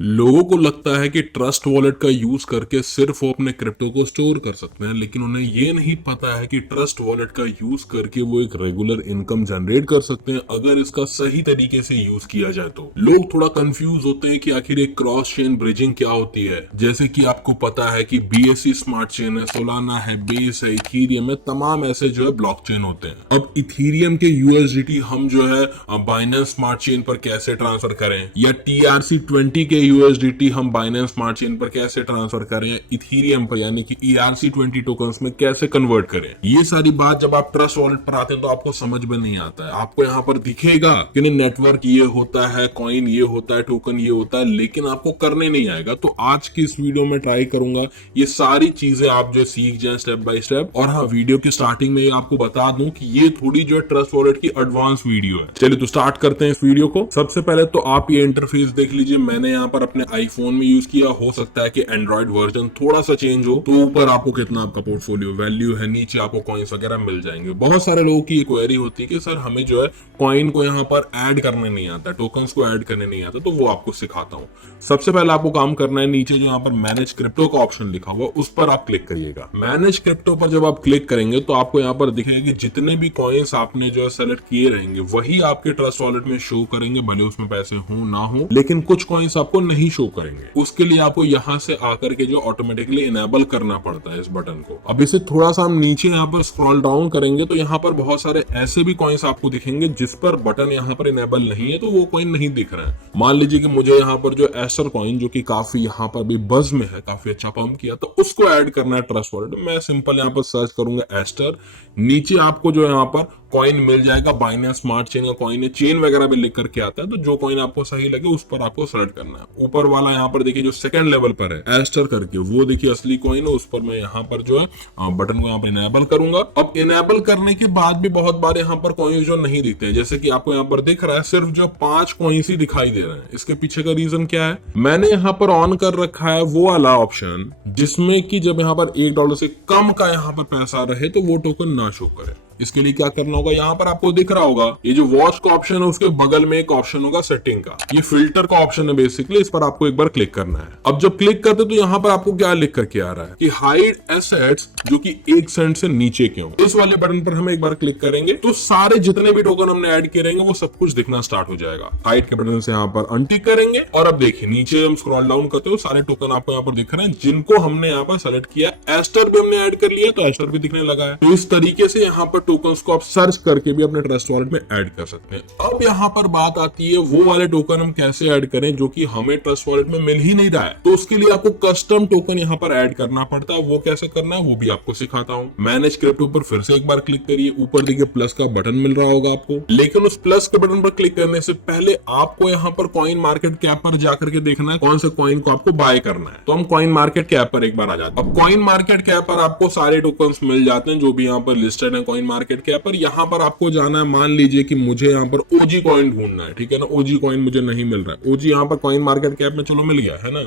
लोगों को लगता है कि ट्रस्ट वॉलेट का यूज करके सिर्फ वो अपने क्रिप्टो को स्टोर कर सकते हैं, लेकिन उन्हें ये नहीं पता है कि ट्रस्ट वॉलेट का यूज करके वो एक रेगुलर इनकम जनरेट कर सकते हैं अगर इसका सही तरीके से यूज किया जाए। तो लोग थोड़ा कंफ्यूज होते हैं कि आखिर एक क्रॉस चेन ब्रिजिंग क्या होती है। जैसे कि आपको पता है कि BSC स्मार्ट चेन है, सोलाना है, बेस है, इथीरियम है, तमाम ऐसे जो है ब्लॉकचेन होते हैं। अब इथीरियम के USDT हम जो है बाइनेंस स्मार्ट चेन पर कैसे ट्रांसफर करें, या TRC20 के USDT हम बाइनेंस स्मार्ट चेन पर कैसे ट्रांसफर करें, इथीरियम पर यानी कि ERC20 टोकन्स में कैसे कन्वर्ट करें, ये सारी बात जब आप ट्रस्ट वॉलेट पर आते हैं तो आपको समझ में नहीं आता है। आपको यहाँ पर दिखेगा कि नेटवर्क ये होता है, कॉइन ये होता है, टोकन ये होता है, लेकिन आपको करने नहीं आएगा। तो आज की इस वीडियो में ट्राई करूंगा ये सारी चीजें आप जो सीख जाएं स्टेप बाय स्टेप। और हाँ, वीडियो की स्टार्टिंग में आपको बता दूं कि ये थोड़ी जो है ट्रस्ट वॉलेट की एडवांस वीडियो है। चलिए तो स्टार्ट करते हैं इस वीडियो को। सबसे पहले तो आप ये इंटरफेस देख लीजिए। मैंने यहाँ पर अपने आईफोन में यूज किया, हो सकता है कि एंड्रॉइड वर्जन थोड़ा सा चेंज हो। तो ऊपर आपको कितना आपका पोर्टफोलियो वैल्यू है, नीचे आपको कॉइन्स वगैरह मिल जाएंगे। बहुत सारे लोगों की क्वेरी होती है कि सर हमें जो है कॉइन को यहाँ पर ऐड करने नहीं आता, टोकन्स को ऐड करने नहीं आता। तो वो आपको सिखाता हूँ। सबसे पहले आपको काम करना है, नीचे जो यहाँ पर मैनेज क्रिप्टो का ऑप्शन लिखा हुआ उस पर आप क्लिक करिएगा। मैनेज क्रिप्टो पर जब आप क्लिक करेंगे तो आपको यहाँ पर दिखेगा कि जितने भी कॉइन्स आपने जो है सेलेक्ट किए रहेंगे वही आपके ट्रस्ट वॉलेट में शो करेंगे, भले उसमें पैसे हो ना हो। लेकिन कुछ कॉइन्स आपको नहीं शो करेंगे। उसके लिए आपको यहाँ से आकर के जो ऑटोमेटिकली इनेबल करना पड़ता है इस बटन को। अब इसे थोड़ा सा हम नीचे यहाँ पर स्क्रॉल डाउन करेंगे तो यहाँ पर बहुत सारे ऐसे भी कॉइन्स आपको दिखेंगे जिस पर बटन यहाँ पर इनेबल नहीं है, तो वो कॉइन नहीं दिख रहा है। मान लीजिए कि मुझे यहाँ पर जो एस्टर कॉइन जो कि काफी यहाँ पर भी बज में है, काफी अच्छा पंप किया, तो उसको ऐड करना है ट्रस्ट वॉलेट। मैं सिंपल यहाँ पर सर्च करूंगा एस्टर। नीचे आपको जो यहाँ पर कॉइन मिल जाएगा, बाइनेंस स्मार्ट चेन का कॉइन है, चेन वगैरह भी लिख करके आता है। तो जो कॉइन आपको सही लगे उस पर आपको सेलेक्ट करना है। ऊपर वाला यहाँ पर देखिए जो सेकंड लेवल पर है एस्टर करके, वो देखिए असली कॉइन है, उस पर मैं यहाँ पर जो है बटन को यहाँ पर इनेबल करूंगा। अब इनेबल करने के बाद भी बहुत बार यहाँ पर कॉइन जो नहीं दिखते हैं, जैसे कि आपको यहाँ पर दिख रहा है सिर्फ जो 5 कॉइन्स ही दिखाई दे रहे हैं। इसके पीछे का रीजन क्या है? मैंने यहाँ पर ऑन कर रखा है वो वाला ऑप्शन जिसमें कि जब यहाँ पर $1 से कम का यहाँ पर पैसा रहे तो वो टोकन ना शो करे। इसके लिए क्या करना होगा, यहाँ पर आपको दिख रहा होगा ये जो वॉच का ऑप्शन है उसके बगल में एक ऑप्शन होगा सेटिंग का। ये फिल्टर का ऑप्शन है बेसिकली, इस पर आपको एक बार क्लिक करना है। अब जब क्लिक करते तो यहाँ पर आपको क्या लिख करके आ रहा है कि हाइड एसेट्स जो कि 1 सेंट से नीचे के हो। इस वाले बटन पर हम एक बार क्लिक करेंगे तो सारे जितने भी टोकन हमने ऐड किए रहेंगे वो सब कुछ दिखना स्टार्ट हो जाएगा। हाइड के बटन से यहाँ पर अनटिक करेंगे और अब देखिए नीचे हम स्क्रॉल डाउन करते हो, सारे टोकन आपको यहाँ पर दिख रहे हैं जिनको हमने यहाँ पर सेलेक्ट किया। एस्टर भी हमने ऐड कर लिया तो एस्टर भी दिखने लगा है। तो इस तरीके से यहाँ पर टोकन को आप सर्च करके भी अपने ट्रस्ट वॉलेट में ऐड कर सकते हैं। अब यहाँ पर बात आती है वो वाले टोकन हम कैसे ऐड करें जो कि हमें ट्रस्ट वॉलेट में मिल ही नहीं रहा है। तो उसके लिए आपको कस्टम टोकन यहाँ पर ऐड करना पड़ता है। वो कैसे करना है वो भी आपको सिखाता हूँ। मैनेज क्रिप्टो पर फिर से एक बार क्लिक करिए। ऊपर देखिए प्लस का बटन मिल रहा होगा आपको, लेकिन उस प्लस के बटन पर क्लिक करने से पहले आपको यहाँ पर कॉइन मार्केट कैप पर जाकर के देखना है कौन से कॉइन को आपको बाय करना है। तो हम कॉइन मार्केट कैप पर एक बार आ जाते हैं। अब कॉइन मार्केट कैप पर आपको सारे टोकन मिल जाते हैं जो भी यहाँ पर लिस्टेड है कॉइन मार्केट कैप पर। यहाँ पर आपको जाना है, मान लीजिए कि मुझे यहाँ पर ओजी कॉइन ढूंढना है, ठीक है ना। ओजी कॉइन मुझे नहीं मिल रहा है। ओजी यहाँ पर कॉइन मार्केट कैप में चलो मिल गया है ना।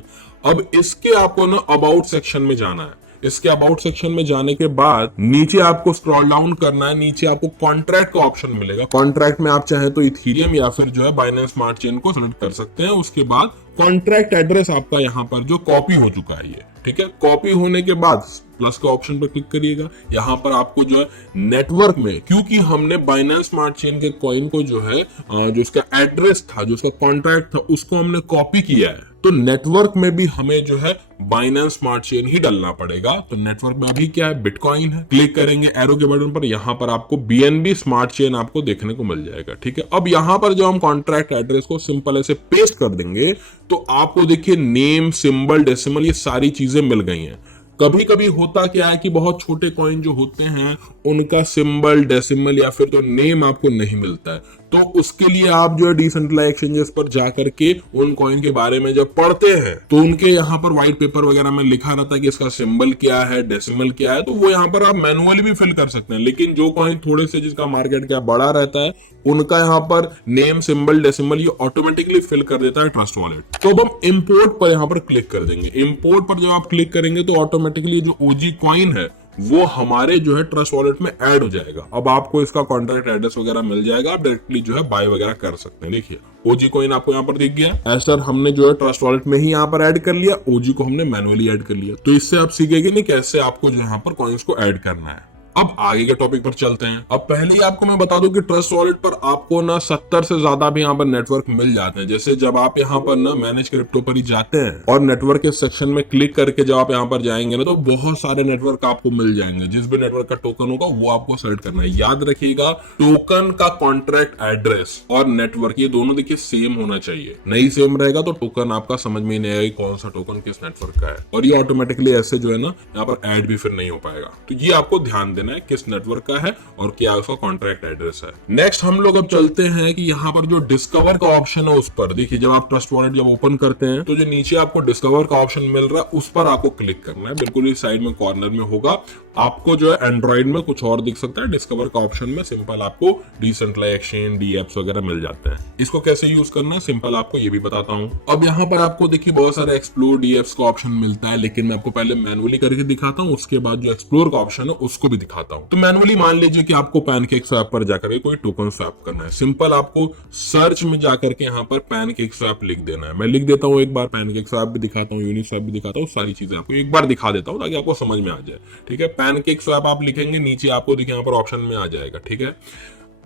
अब इसके आपको ना अबाउट सेक्शन में जाना है। इसके अबाउट सेक्शन में जाने के बाद नीचे आपको स्क्रॉल डाउन करना है। नीचे आपको कॉन्ट्रैक्ट का ऑप्शन मिलेगा। कॉन्ट्रैक्ट में आप चाहे तो इथीरियम या फिर जो है बाइनेंस स्मार्ट चेन को सेलेक्ट कर सकते हैं। उसके बाद कॉन्ट्रैक्ट एड्रेस आपका यहाँ पर जो कॉपी हो चुका है ये, ठीक है। कॉपी होने के बाद प्लस का ऑप्शन पर क्लिक करिएगा। यहाँ पर आपको जो है नेटवर्क में, क्योंकि हमने बाइनेंस स्मार्ट चेन के कॉइन को जो है जो उसका एड्रेस था, जो उसका कॉन्ट्रैक्ट था, उसको हमने कॉपी किया है। तो नेटवर्क में भी हमें जो है बाइनेंस स्मार्ट चेन ही डालना पड़ेगा। तो नेटवर्क में अभी क्या है, बिटकॉइन है। क्लिक करेंगे एरो के बटन पर, यहाँ पर आपको BNB स्मार्ट चेन आपको देखने को मिल जाएगा, ठीक है। अब यहाँ पर जो हम कॉन्ट्रैक्ट एड्रेस को सिंपल ऐसे पेस्ट कर देंगे तो आपको देखिए नेम, सिंबल, डेसिमल ये सारी चीजें मिल गई हैं। कभी कभी होता क्या है कि बहुत छोटे कॉइन जो होते हैं उनका सिंबल, डेसिमल या फिर तो नेम आपको नहीं मिलता है। तो उसके लिए आप जो है डिसेंट्रलाइज्ड एक्सचेंजेस पर जाकर के उन कॉइन के बारे में जब पढ़ते हैं तो उनके यहाँ पर व्हाइट पेपर वगैरह में लिखा रहता है कि इसका सिंबल क्या है, डेसिमल क्या है। तो वो यहाँ पर आप मैनुअली भी फिल कर सकते हैं। लेकिन जो कॉइन थोड़े से जिसका मार्केट क्या बड़ा रहता है उनका यहाँ पर नेम, सिंबल, डेसिमल ये ऑटोमेटिकली फिल कर देता है ट्रस्ट वॉलेट। तो अब हम इंपोर्ट पर यहाँ पर क्लिक कर देंगे। इंपोर्ट पर जब आप क्लिक करेंगे तो ऑटोमेटिकली जो ओजी कॉइन है वो हमारे जो है ट्रस्ट वॉलेट में ऐड हो जाएगा। अब आपको इसका कॉन्ट्रैक्ट एड्रेस वगैरह मिल जाएगा, आप डायरेक्टली जो है बाय वगैरह कर सकते हैं। देखिए ओजी कॉइन आपको यहाँ पर दिख गया, एस्टर हमने जो है ट्रस्ट वॉलेट में ही यहाँ पर ऐड कर लिया, ओजी को हमने मैनुअली ऐड कर लिया। तो इससे आप सीखेंगे नहीं कैसे आपको जो यहाँ पर कॉइन्स को ऐड करना है। अब आगे के टॉपिक पर चलते हैं। अब पहले ही आपको मैं बता दूं कि ट्रस्ट वॉलेट पर आपको ना 70 से ज्यादा भी यहाँ पर नेटवर्क मिल जाते हैं। जैसे जब आप यहाँ पर ना मैनेज क्रिप्टो पर ही जाते हैं और नेटवर्क के सेक्शन में क्लिक करके जब आप यहाँ पर जाएंगे ना, तो बहुत सारे नेटवर्क आपको मिल जाएंगे। जिस भी नेटवर्क का टोकन होगा वो आपको सेलेक्ट करना है। याद रखिएगा, टोकन का कॉन्ट्रैक्ट एड्रेस और नेटवर्क ये दोनों देखिए सेम होना चाहिए। नहीं सेम रहेगा तो टोकन आपका समझ में नहीं आएगा कौन सा टोकन किस नेटवर्क का है, और ये ऑटोमेटिकली ऐसे जो है ना यहाँ पर ऐड भी फिर नहीं हो पाएगा। तो ये आपको ध्यान देना है किस नेटवर्क का है और क्या उसका कॉन्ट्रैक्ट एड्रेस है। नेक्स्ट हम लोग अब चलते हैं कि यहाँ पर जो डिस्कवर का ऑप्शन है उस पर देखिए, जब आप ट्रस्ट वॉलेट जब ओपन करते हैं तो जो नीचे आपको डिस्कवर का ऑप्शन मिल रहा है उस पर आपको क्लिक करना है। बिल्कुल ही साइड में कॉर्नर में होगा, आपको जो है एंड्रॉइड में कुछ और दिख सकता है, डिस्कवर का ऑप्शन में सिंपल आपको डिसेंट्रलाइज्ड एक्सचेंज डी एप्स वगैरह मिल जाते हैं। इसको कैसे यूज करना है सिंपल आपको ये भी बताता हूँ। अब यहाँ पर आपको देखिए बहुत सारे एक्सप्लोर डी एप्स का ऑप्शन मिलता है, लेकिन मैं आपको पहले मैनुअली करके दिखाता हूँ, उसके बाद जो एक्सप्लोर का ऑप्शन है उसको भी दिखाता हूँ। तो मैनुअली मान लीजिए कि आपको पैनकेक स्वैप पर जाकर कोई टोकन स्वैप करना है। सिंपल आपको सर्च में जाकर के यहाँ पर पैनकेक स्वैप लिख देना है। मैं लिख देता हूँ एक बार, पैनकेक स्वैप भी दिखाता हूँ, यूनिस्वैप भी दिखाता हूँ, सारी चीजें आपको एक बार दिखा देता हूँ ताकि आपको समझ में आ जाए। ठीक है, पैनकेक स्वैप आप लिखेंगे, नीचे आपको देखिए यहाँ पर ऑप्शन में आ जाएगा। ठीक है,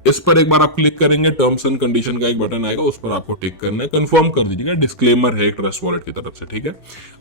इस पर एक बार आप क्लिक करेंगे, टर्म्स एंड कंडीशन का एक बटन आएगा, उस पर आपको टिक करना है, कंफर्म कर दीजिएगा, डिस्क्लेमर है एक ट्रस्ट वॉलेट की तरफ से। ठीक है,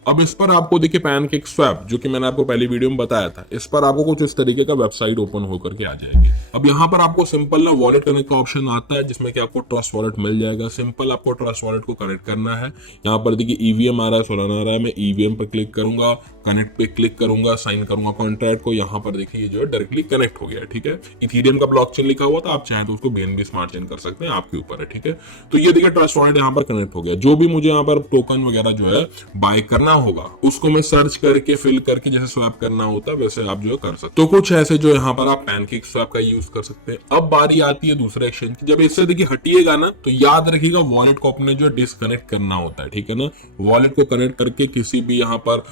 अब इस पर आपको देखिए पैनकेक स्वैप जो कि मैंने आपको पहली वीडियो में बताया था, इस पर आपको कुछ इस तरीके का वेबसाइट ओपन होकर के आ जाएगी। अब यहाँ पर आपको सिंपल ना वॉलेट कनेक्ट का ऑप्शन आता है जिसमें कि आपको ट्रस्ट वॉलेट मिल जाएगा। सिंपल आपको ट्रस्ट वॉलेट को कनेक्ट करना है। यहाँ पर देखिए ईवीएम आ रहा है, सोलाना आ रहा है, मैं ईवीएम पर क्लिक करूंगा, कनेक्ट पे क्लिक करूंगा, साइन करूंगा कॉन्ट्रैक्ट को, यहाँ पर देखिए जो है डायरेक्टली कनेक्ट हो गया। ठीक है, इथेरियम का ब्लॉकचेन लिखा हुआ था, आप चाहें तो उसको बीएनबी स्मार्ट चेन कर सकते हैं, आपके ऊपर है। ठीक है, तो ये देखिए ट्रस्ट वॉलेट यहाँ पर कनेक्ट हो गया। जो भी मुझे यहाँ पर टोकन वगैरह जो है बाय करना होगा उसको मैं सर्च करके फिल करके जैसे स्वैप करना होता है वैसे आप जो है कर सकते। तो कुछ ऐसे जो यहाँ पर आप पैनकेक स्वैप का यूज कर सकते हैं। अब बारी आती है दूसरे एक्सचेंज की। जब इससे देखिए हटिएगा ना तो याद रखिएगा वॉलेट को अपने जो डिस्कनेक्ट करना होता है। ठीक है ना, वॉलेट को कनेक्ट करके किसी भी यहाँ पर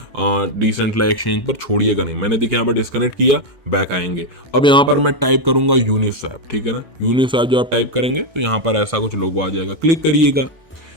डिसेंट्रलाइज्ड एक्सचेंज पर छोड़िएगा नहीं। मैंने देखिए यहाँ पर डिस्कनेक्ट किया, बैक आएंगे। अब यहाँ पर मैं टाइप करूंगा यूनिस्वैप। ठीक है ना, यूनिस्वैप जो आप टाइप करेंगे तो यहाँ पर ऐसा कुछ लोगो आ जाएगा, क्लिक करिएगा।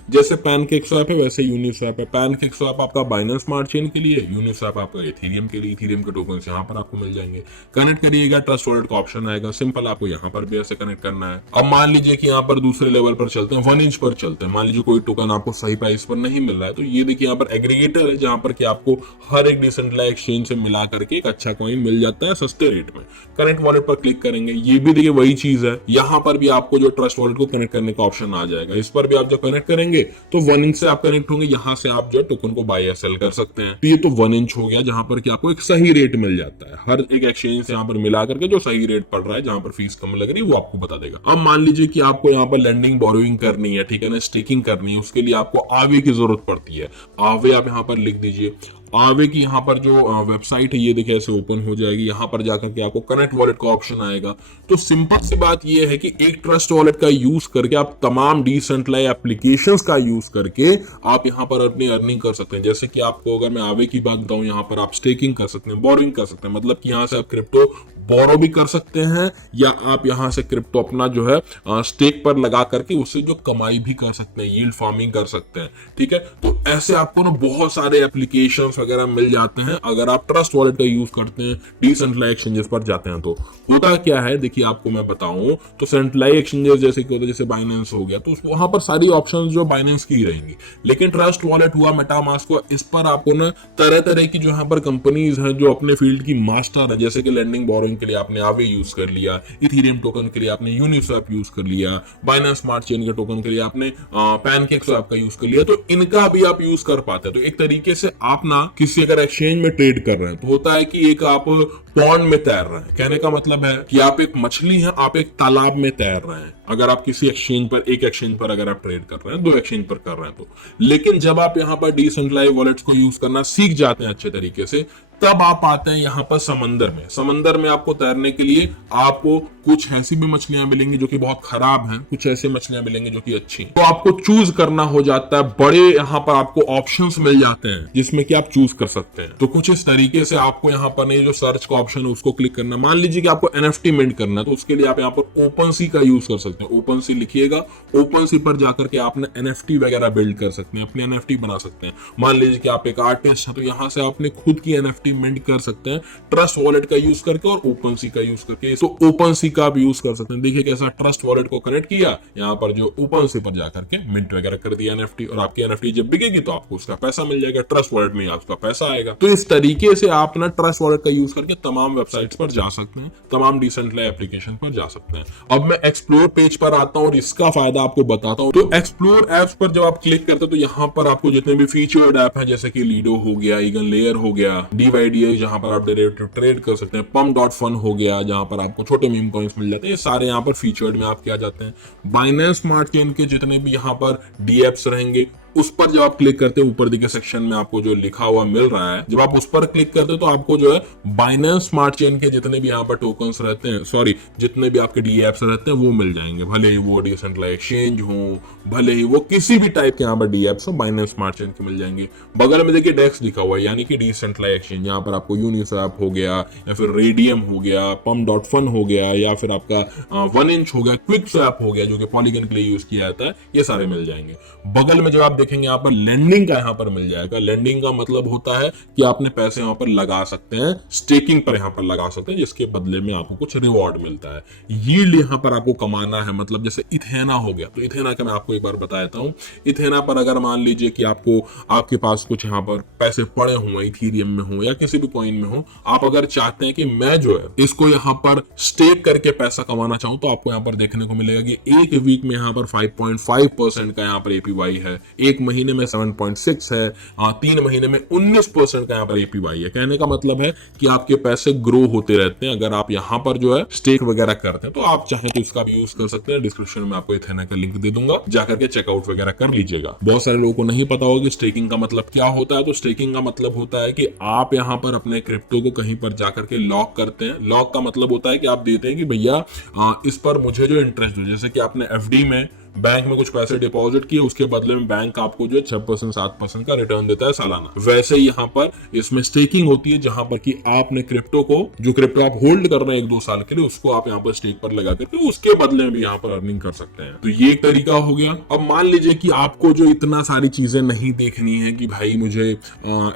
जैसे पैनकेक स्वैप है वैसे यूनिस्वैप है। पैनकेक स्वैप आपका बाइनेंस स्मार्ट चेन के लिए, यूनिस्वैप आपका इथेरियम के लिए। इथेरियम के टोकन्स यहाँ पर आपको मिल जाएंगे। कनेक्ट करिएगा, ट्रस्ट वॉलेट का ऑप्शन आएगा, सिंपल आपको यहाँ पर भी ऐसे कनेक्ट करना है। अब मान लीजिए कि यहाँ पर दूसरे लेवल पर चलते हैं, 1 इंच पर चलते हैं। मान लीजिए कोई टोकन आपको सही प्राइस पर नहीं मिल रहा है, तो ये देखिए यहाँ पर एग्रीगेटर है जहां पर कि आपको हर एक डिसेंट्रलाइज्ड एक्सचेंज से मिला करके एक अच्छा कॉइन मिल जाता है सस्ते रेट में। कनेक्ट वॉलेट पर क्लिक करेंगे, ये भी देखिए वही चीज है। यहाँ पर भी आपको जो ट्रस्ट वॉलेट को कनेक्ट करने का ऑप्शन आ जाएगा। इस पर भी आप जब कनेक्ट करेंगे तो 1 इंच से आप कनेक्ट होंगे, यहाँ से आप जो टोकन को बाय या सेल कर सकते हैं। तो ये तो 1 इंच हो गया जहां पर कि आपको एक सही रेट मिल जाता है। हर एक एक्सचेंज से यहाँ पर मिला करके जो सही रेट पड़ रहा है, जहां पर फीस कम लग रही है वो आपको बता देगा। अब मान लीजिए कि आपको यहाँ पर लेंडिंग बोरोइंग करनी है, ठीक है ना, स्टेकिंग करनी है, उसके लिए आपको आवे की जरूरत पड़ती है। आवे आप यहाँ पर लिख दीजिए। आवे की यहाँ पर जो वेबसाइट है ये देखिए ऐसे ओपन हो जाएगी। यहाँ पर जाकर के आपको कनेक्ट वॉलेट का ऑप्शन आएगा। तो सिंपल सी बात ये है कि एक ट्रस्ट वॉलेट का यूज करके आप तमाम डिसेंट्रलाइज्ड एप्लीकेशंस का यूज करके आप यहाँ पर अपनी अर्निंग कर सकते हैं। जैसे कि आपको अगर मैं आवे की बात बताऊं, यहाँ पर आप स्टेकिंग कर सकते हैं, बोरोइंग कर सकते हैं, मतलब कि यहाँ से आप क्रिप्टो बोरो भी कर सकते हैं या आप यहाँ से क्रिप्टो अपना जो है स्टेक पर लगा करके उससे जो कमाई भी कर सकते हैं, यील्ड फार्मिंग कर सकते हैं। ठीक है, तो ऐसे आपको ना बहुत सारे एप्लीकेशंस वगैरह मिल जाते हैं अगर आप ट्रस्ट वॉलेट का यूज करते हैं, डिसेंट्रलाइज्ड एक्सचेंजेस पर जाते हैं। तो होता क्या है देखिए, आपको मैं बताऊं तो सेंट्रलाइज्ड एक्सचेंजेस जैसे कि जैसे बाइनेंस हो गया, तो वहां पर सारी ऑप्शंस जो बाइनेंस की रहेंगी। लेकिन ट्रस्ट वॉलेट हुआ, मेटामास्क हुआ, इस पर आपको ना तरह तरह की जो यहाँ पर कंपनीज हैं जो अपने फील्ड की मास्टर है, जैसे कि लेंडिंग बोरोइंग के लिए आपने आवे यूज कर लिया, इथेरियम टोकन के लिए आपने यूनिस्वैप यूज कर लिया, बाइनेंस स्मार्ट चेन के टोकन के लिए आपने पैनकेक स्वैप का यूज कर लिया, तो इनका भी आप यूज कर पाते हैं। तो एक तरीके से आप ना किसी अगर एक्सचेंज में ट्रेड कर रहे हैं तो होता है कि एक आप पॉन्ड में तैर रहे हैं। कहने का मतलब है कि आप एक मछली हैं, आप एक तालाब में तैर रहे हैं। अगर आप किसी एक्सचेंज पर, एक एक्सचेंज पर अगर आप ट्रेड कर रहे हैं, 2 एक्सचेंज पर कर रहे हैं तो, लेकिन जब आप यहाँ पर डिसेंट्रलाइज्ड वॉलेट्स को यूज करना सीख जाते हैं अच्छे तरीके से, तब आप आते हैं यहाँ पर समंदर में। समंदर में आपको तैरने के लिए आपको कुछ ऐसी भी मछलियां मिलेंगी जो कि बहुत खराब हैं, कुछ ऐसी मछलियां मिलेंगी जो कि अच्छी हैं। तो आपको चूज करना हो जाता है, बड़े यहाँ पर आपको ऑप्शंस मिल जाते हैं जिसमें कि आप चूज कर सकते हैं। तो कुछ इस तरीके से आपको यहाँ पर नहीं, जो सर्च का ऑप्शन है उसको क्लिक करना। मान लीजिए कि आपको एनएफटी मिंट करना है, तो उसके लिए आप यहाँ पर ओपन सी का यूज कर सकते हैं। ओपन सी लिखिएगा, ओपन सी पर जाकर के आपने एनएफटी वगैरह बिल्ड कर सकते हैं, अपने एनएफटी बना सकते हैं। मान लीजिए कि आप एक आर्टिस्ट हैं, तो यहाँ से आपने खुद की एनएफटी मिंट कर सकते हैं ट्रस्ट वॉलेट का यूज करके और ओपन सी का यूज करके। तो ओपन सी का आप यूज कर सकते हैं। देखिए कैसा ट्रस्ट वॉलेट को कनेक्ट किया, यहाँ पर जो ओपन सी पर जाकर के मिंट वगैरह कर दिया एनएफटी, और आपकी एनएफटी जब बिकेगी तो आपको उसका पैसा मिल जाएगा, ट्रस्ट वॉलेट में आपका पैसा आएगा। तो इस तरीके से आप ना ट्रस्ट वॉलेट का यूज करके तमाम वेबसाइट्स पर जा सकते हैं, तमाम डिसेंट्रलाइज्ड एप्लीकेशन पर जा सकते हैं। अब मैं एक्सप्लोर पेज पर आता हूं और इसका फायदा आपको बताता हूं। तो एक्सप्लोर ऐप्स पर जब आप क्लिक करते हो तो यहाँ पर आपको जितने भी फीचर्ड ऐप हैं, जैसे कि लीडो हो गया, ईगन लेयर हो गया, DYDX जहां पर आप डेरिवेटिव ट्रेड कर सकते हैं, pump.fun हो गया जहां पर आपको छोटे मीम कॉइंस मिल जाते हैं, ये सारे यहाँ पर फीचर्ड में आपके आ जाते हैं। बाइनेंस स्मार्ट चेन के जितने भी यहाँ पर DApps रहेंगे उस पर जब आप क्लिक करते हैं, ऊपर दिखे सेक्शन में आपको जो लिखा हुआ मिल रहा है, जब आप उस पर क्लिक करते हो तो आपको जो है बाइनेंस स्मार्ट चेन के जितने भी यहाँ पर टोकन्स रहते हैं, सॉरी जितने भी आपके DApps रहते हैं वो मिल जाएंगे। भले ही वो डिसेंट्रलाइज्ड एक्सचेंज हो, भले ही वो किसी भी टाइप के यहाँ पर DApps हो, बाइनेंस स्मार्ट चेन के मिल जाएंगे। बगल में देखिए डेक्स लिखा हुआ है, यानी कि डिसेंट्रलाइज्ड एक्सचेंज। यहाँ पर आपको यूनिस्वैप हो गया, या फिर रेडियम हो गया, pump.fun हो गया, या फिर आपका 1inch हो गया, क्विक स्वैप हो गया जो कि पॉलीगन के लिए यूज किया जाता है, ये सारे मिल जाएंगे। बगल में जब आप देखेंगे यहाँ पर लेंडिंग का यहाँ पर मिल जाएगा। लेंडिंग का मतलब होता है कि आपने पैसे यहाँ पर लगा सकते हैं, स्टेकिंग पर यहाँ पर लगा सकते हैं, जिसके बदले में आपको कुछ रिवॉर्ड मिलता है। यील्ड यहाँ पर आपको कमाना है, मतलब जैसे इथेना हो गया, तो इथेना का मैं आपको एक बार बता देता हूँ। इथेना पर अगर मान लीजिए कि आपको, आपके पास कुछ यहाँ पर पैसे पड़े हुए, इथीरियम में हो या किसी भी कॉइन में हो, आप अगर चाहते हैं कि मैं जो है इसको यहाँ पर स्टेक करके पैसा कमाना चाहूँ, तो आपको यहाँ पर देखने को मिलेगा कि एक वीक में यहाँ पर 5.5% का यहाँ पर APY है, एक महीने में 7.6 है, 3 महीने में 19% का यहाँ पर APY है। कहने का मतलब है कि आपके पैसे ग्रो होते रहते हैं अगर आप यहाँ पर जो है स्टेक वगैरह करते हैं। तो आप चाहें तो इसका भी यूज कर सकते हैं। डिस्क्रिप्शन में आपको इथेना का लिंक दे दूंगा, जाकर के चेकआउट वगैरह कर लीजिएगा। बहुत सारे लोगों को नहीं पता होगा कि स्टेकिंग का मतलब क्या होता है। तो स्टेकिंग का मतलब होता है कि आप यहाँ पर अपने क्रिप्टो को कहीं पर जाकर के लॉक करते हैं। लॉक का मतलब होता है कि आप देते हैं कि भैया इस पर मुझे जो इंटरेस्ट हो, जैसे कि आपने FD में बैंक में कुछ पैसे डिपॉजिट किए, उसके बदले में बैंक आपको जो 6% 7% का रिटर्न देता है सालाना। वैसे ही यहाँ पर इसमें स्टेकिंग होती है, जहां पर कि आपने क्रिप्टो को, जो क्रिप्टो आप होल्ड कर रहे हैं 1-2 साल के लिए, उसको आप यहाँ पर स्टेक पर लगा करके उसके बदले में भी यहाँ पर अर्निंग कर सकते हैं। तो ये एक तरीका हो गया। अब मान लीजिए कि आपको जो इतना सारी चीजें नहीं देखनी है कि भाई मुझे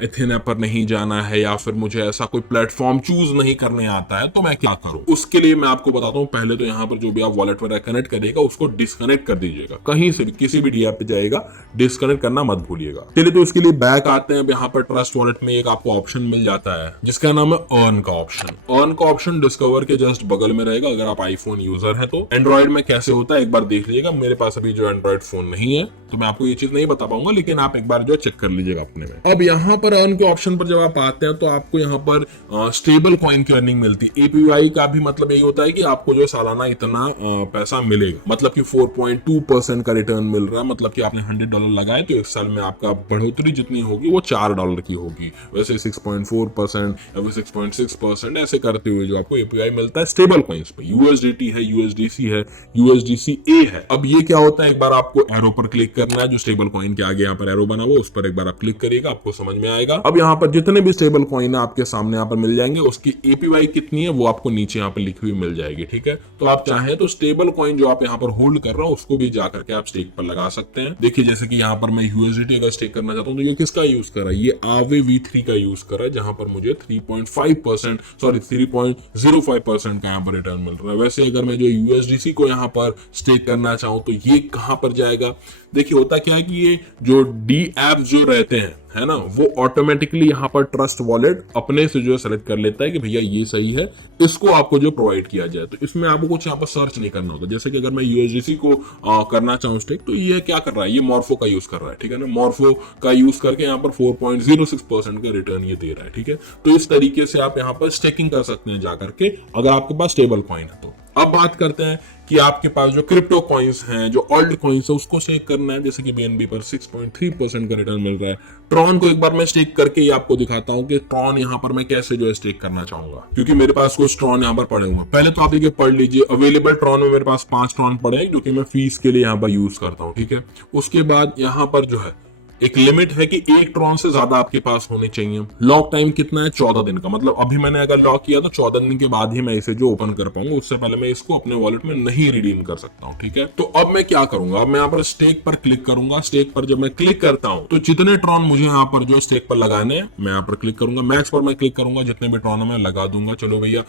इथेना पर नहीं जाना है, या फिर मुझे ऐसा कोई प्लेटफॉर्म चूज नहीं करने आता है, तो मैं क्या करूं? उसके लिए मैं आपको बताता हूं। पहले तो यहाँ पर जो भी आप वॉलेट वगैरह कनेक्ट करेगा उसको डिस्कनेक्ट कर दीजिएगा। कहीं से भी किसी भी DApp पे जाएगा, डिस्कनेक्ट करना मत भूलिएगा। चलिए तो इसके लिए बैक आते हैं। यहाँ पर ट्रस्ट वॉलेट में एक आपको ऑप्शन मिल जाता है जिसका नाम है अर्न का ऑप्शन। अर्न का ऑप्शन डिस्कवर के जस्ट बगल में रहेगा। अगर आप आईफोन यूजर हैं तो एंड्रॉइड में कैसे होता है एक बार देख लीजिएगा। मेरे पास अभी जो एंड्रॉइड फोन नहीं है तो मैं आपको ये चीज नहीं बता पाऊंगा, लेकिन आप एक बार जो चेक कर लीजिएगा अपने में। अब यहाँ पर अर्न के ऑप्शन पर जब आप आते हैं तो आपको यहाँ पर स्टेबल कॉइन की अर्निंग मिलती है। APY का भी मतलब यही होता है कि आपको जो सालाना इतना पैसा मिलेगा, मतलब कि 4.2% का रिटर्न मिल रहा है। मतलब कि आपने $100 लगाए तो एक साल में आपका बढ़ोतरी जितनी होगी वो $4 की होगी। वैसे 6.4% या फिर 6.6% ऐसे करते हुए जो आपको APY मिलता है स्टेबल कॉइन्स पे। USDT है, USDC है, USDCA है। अब ये क्या होता है, एक बार आपको एरो पर क्लिक करना है, जो स्टेबल कॉइन के आगे यहाँ पर एरो बना हुआ उस पर एक बार आप क्लिक करिएगा, आपको समझ में आएगा। अब यहाँ पर जितने भी स्टेबल कॉइन है आपके सामने यहाँ पर मिल जाएंगे। उसकी APY कितनी है वो आपको नीचे यहाँ पर लिखी हुई मिल जाएगी। ठीक है, तो आप चाहें तो स्टेबल कॉइन जो आप यहाँ पर होल्ड कर रहे हो उसको भी जाकर के आप स्टेक पर लगा सकते हैं। देखिए जैसे कि यहाँ पर मैं USDT अगर स्टेक करना चाहता हूँ तो ये किसका यूज कर रहा है, ये आवे V3 का यूज कर रहा है, जहां पर मुझे 3.05% का यहाँ पर रिटर्न मिल रहा है। वैसे अगर मैं जो USDC को यहाँ पर स्टेक करना चाहूँ तो ये कहां पर जाएगा। देखिए होता क्या है कि ये जो DApps जो रहते हैं है ना, वो ऑटोमेटिकली यहाँ पर ट्रस्ट वॉलेट अपने से जो सेलेक्ट कर लेता है कि भैया ये सही है, इसको आपको जो प्रोवाइड किया जाए। तो इसमें आपको कुछ यहाँ पर सर्च नहीं करना होता। जैसे कि अगर मैं USDC को करना चाहूँ स्टेक, तो ये क्या कर रहा है, ये मॉर्फो का यूज कर रहा है। ठीक है ना, मॉर्फो का यूज करके यहाँ पर 4.06% का रिटर्न ये दे रहा है। ठीक है, तो इस तरीके से आप यहाँ पर स्टेकिंग कर सकते हैं जाकर के, अगर आपके पास स्टेबल कॉइन है तो। अब बात करते हैं कि आपके पास जो क्रिप्टो कॉइन्स हैं, जो ऑल्ट कॉइन्स है, उसको स्टेक करना है। जैसे कि बीएनबी पर 6.3% का रिटर्न मिल रहा है। ट्रॉन को एक बार मैं स्टेक करके ही आपको दिखाता हूं कि ट्रॉन यहां पर मैं कैसे जो है स्टेक करना चाहूंगा, क्योंकि मेरे पास कुछ ट्रॉन यहां पर पड़े हुए हैं। पहले तो आप देखिए पढ़ लीजिए, अवेलेबल ट्रॉन में मेरे पास 5 ट्रॉन पड़े हैं जो कि मैं फीस के लिए यहां पर यूज करता हूं, ठीक है। उसके बाद यहां पर जो है एक लिमिट है कि एक ट्रॉन से ज्यादा आपके पास होने चाहिए। लॉक टाइम कितना है? 14 दिन का। मतलब अभी मैंने अगर लॉक किया तो 14 दिन के बाद ही मैं इसे जो ओपन कर पाऊंगा, उससे पहले मैं इसको अपने वॉलेट में नहीं रिडीम कर सकता हूं, ठीक है। तो अब मैं क्या करूंगा, अब मैं यहाँ पर स्टेक पर क्लिक करूंगा। स्टेक पर जब मैं क्लिक करता हूं तो जितने ट्रॉन मुझे यहाँ पर जो स्टेक पर लगाने हैं मैं यहाँ पर क्लिक करूंगा। मैक्स पर मैं क्लिक करूंगा, जितने भी ट्रॉन मैं लगा दूंगा। चलो भैया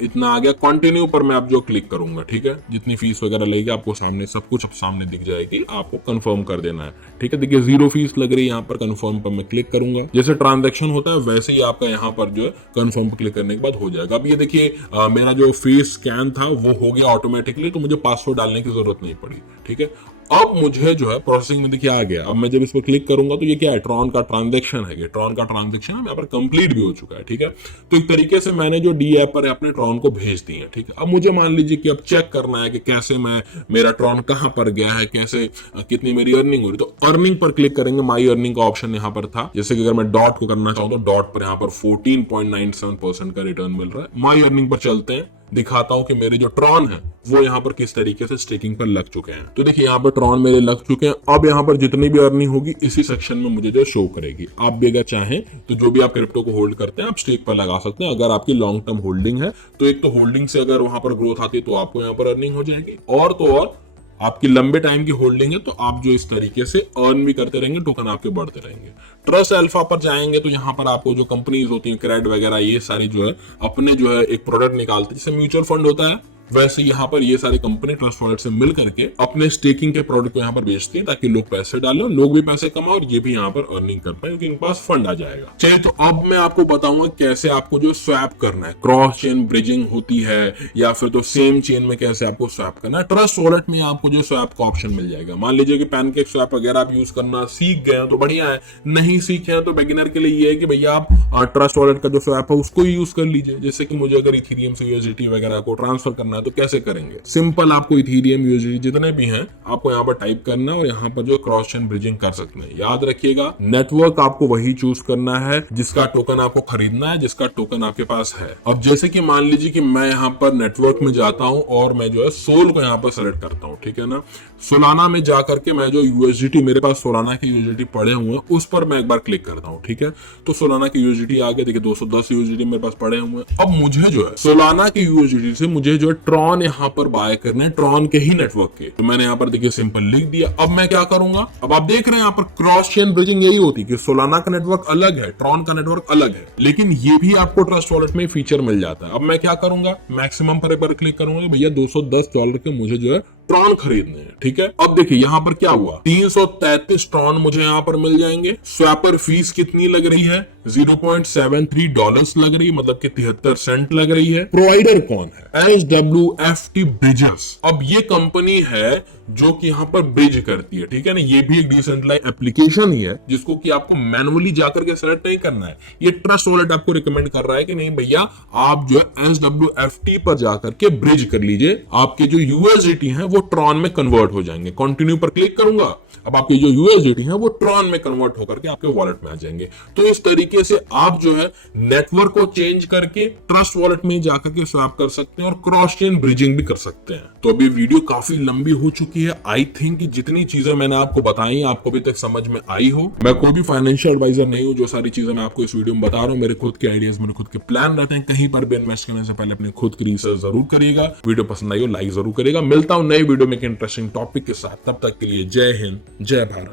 इतना आ गया। कंटिन्यू पर मैं अब जो क्लिक करूंगा, ठीक है। जितनी फीस वगैरह लगेगी आपको सामने सब कुछ सामने दिख जाएगी, आपको कंफर्म कर देना है, ठीक है। देखिए 0 फीस लग रही है यहाँ पर। कंफर्म पर मैं क्लिक करूंगा। जैसे ट्रांजैक्शन होता है वैसे ही आपका यहाँ पर जो है कंफर्म पर क्लिक करने के बाद हो जाएगा। अब ये देखिए मेरा जो फेस स्कैन था वो हो गया ऑटोमेटिकली, तो मुझे पासवर्ड डालने की जरूरत नहीं पड़ी, ठीक है। अब मुझे जो है प्रोसेसिंग में देखिए आ गया। अब मैं जब इस पर क्लिक करूंगा तो ये क्या है, ट्रॉन का ट्रांजैक्शन है। ये ट्रॉन का ट्रांजैक्शन यहाँ पर कंप्लीट भी हो चुका है, ठीक है। तो एक तरीके से मैंने जो डी ऐप पर अपने ट्रॉन को भेज दिए हैं, ठीक है। अब मुझे मान लीजिए कि अब चेक करना है कि कैसे मेरा ट्रॉन कहाँ पर गया है, कैसे कितनी मेरी अर्निंग हो रही। तो अर्निंग पर क्लिक करेंगे। माई अर्निंग का ऑप्शन यहाँ पर था। जैसे कि अगर मैं डॉट को करना चाहूँ तो डॉट पर यहाँ पर 14.97% का रिटर्न मिल रहा है। माई अर्निंग पर चलते हैं, दिखाता हूं कि मेरे जो ट्रॉन है वो यहाँ पर किस तरीके से स्टेकिंग पर लग चुके हैं। तो देखिए यहाँ पर ट्रॉन मेरे लग चुके हैं। अब यहाँ पर जितनी भी अर्निंग होगी इसी सेक्शन में मुझे जो शो करेगी। आप भी अगर चाहें तो जो भी आप क्रिप्टो को होल्ड करते हैं आप स्टेक पर लगा सकते हैं। अगर आपकी लॉन्ग टर्म होल्डिंग है तो एक तो होल्डिंग से अगर वहां पर ग्रोथ आती है तो आपको यहाँ पर अर्निंग हो जाएगी, और तो और आपकी लंबे टाइम की होल्डिंग है तो आप जो इस तरीके से अर्न भी करते रहेंगे, टोकन आपके बढ़ते रहेंगे। ट्रस्ट अल्फा पर जाएंगे तो यहाँ पर आपको जो कंपनीज होती हैं, क्रेड वगैरह, ये सारी जो है अपने जो है एक प्रोडक्ट निकालते हैं, जैसे म्यूचुअल फंड होता है वैसे यहाँ पर ये सारी कंपनी ट्रस्ट वॉलेट से मिल करके अपने स्टेकिंग के प्रोडक्ट को यहाँ पर बेचती है, ताकि लोग पैसे डालें, लोग भी पैसे कमाओ और ये भी यहाँ पर अर्निंग कर पाए, क्योंकि इनके पास फंड आ जाएगा। चलिए तो अब मैं आपको बताऊंगा कैसे आपको जो स्वैप करना है। क्रॉस चेन ब्रिजिंग होती है या फिर तो सेम चेन में कैसे आपको स्वैप करना है। ट्रस्ट वॉलेट में आपको जो स्वैप का ऑप्शन मिल जाएगा। मान लीजिए कि पैनकेक स्वैप अगर आप यूज करना सीख गए हैं तो बढ़िया है, नहीं सीखे हैं तो बिगिनर के लिए ये है कि भैया आप ट्रस्ट वॉलेट का जो स्वैप है उसको यूज कर लीजिए। जैसे कि मुझे अगर इथेरियम से यूएसडीटी वगैरह को ट्रांसफर करना है तो कैसे करेंगे। सिंपल, आपको इथेरियम यूएसडीटी जितने भी हैं आपको यहाँ पर टाइप करना है और यहाँ पर जो क्रॉस चेन ब्रिजिंग कर सकते हैं। याद रखिएगा नेटवर्क आपको वही चूज करना है जिसका टोकन आपको खरीदना है, जिसका टोकन आपके पास है। अब जैसे कि मान लीजिए कि मैं यहाँ पर नेटवर्क में जाता हूँ और मैं जो है सोल को यहाँ पर सेलेक्ट करता हूँ, ठीक है ना। सोलाना में जाकर के मैं जो यूएसडीटी मेरे पास सोलाना के यूएसडीटी पड़े हुए हैं उस पर मैं एक बार क्लिक करता हूँ, ठीक है। तो सोलाना के यूएसडीटी आ गए, देखिए 210 यूएसडीटी मेरे पास पड़े हुए हैं। अब मुझे जो है सोलाना के यूएसडीटी से मुझे जो है ट्रॉन यहाँ पर बाय करना है, ट्रॉन के ही नेटवर्क के। तो मैंने यहाँ पर देखिए सिंपल लिख दिया। अब मैं क्या करूंगा, अब आप देख रहे हैं यहाँ पर क्रॉस चेन ब्रिजिंग यही होती है कि सोलाना का नेटवर्क अलग है, ट्रॉन का नेटवर्क अलग है, लेकिन ये भी आपको ट्रस्ट वॉलेट में फीचर मिल जाता है। अब मैं क्या करूंगा, मैक्सिमम पर क्लिक करूंगा, भैया $210 के मुझे जो है ट्रॉन खरीदने हैं, ठीक है। अब देखिए यहाँ पर क्या हुआ, 333 ट्रॉन मुझे यहाँ पर मिल जाएंगे। स्वैपर फीस कितनी लग रही है, $0.73 लग रही है, मतलब कि 73 सेंट लग रही है। प्रोवाइडर कौन है, SWFT ब्रिजर्स। अब ये कंपनी है जो कि यहाँ पर ब्रिज करती है, ठीक है ना। ये भी एक डिसेंट्रलाइज्ड एप्लीकेशन ही है जिसको कि आपको मैनुअली जाकर के सेलेक्ट नहीं करना है। ये ट्रस्ट वॉलेट आपको रिकमेंड कर रहा है कि नहीं भैया आप जो है SWFT पर जाकर के ब्रिज कर लीजिए, आपके जो यूएसडीटी है वो ट्रॉन में कन्वर्ट हो जाएंगे। कंटिन्यू पर क्लिक करूंगा, अब आपकी जो यूएसडीटी है वो ट्रॉन में कन्वर्ट होकर के आपके वॉलेट में आ जाएंगे। तो इस तरीके से आप जो है नेटवर्क को चेंज करके ट्रस्ट वॉलेट में जाकर के स्वैप कर सकते हैं और क्रॉस चेन ब्रिजिंग भी कर सकते हैं। तो अभी वीडियो काफी लंबी हो चुकी है। आई थिंक जितनी चीजें मैंने आपको बताई आपको अभी तक समझ में आई हो। मैं कोई भी फाइनेंशियल एडवाइजर नहीं हूं, जो सारी चीजें मैं आपको इस वीडियो में बता रहा हूं मेरे खुद के आइडियाज, मेरे खुद के प्लान रहते हैं। कहीं पर भी इन्वेस्ट करने से पहले अपने खुद की रिसर्च जरूर करिएगा। वीडियो पसंद आई हो लाइक जरूर करिएगा। मिलता हूं नए वीडियो में एक इंटरेस्टिंग टॉपिक के साथ, तब तक के लिए जय हिंद, जय भारत।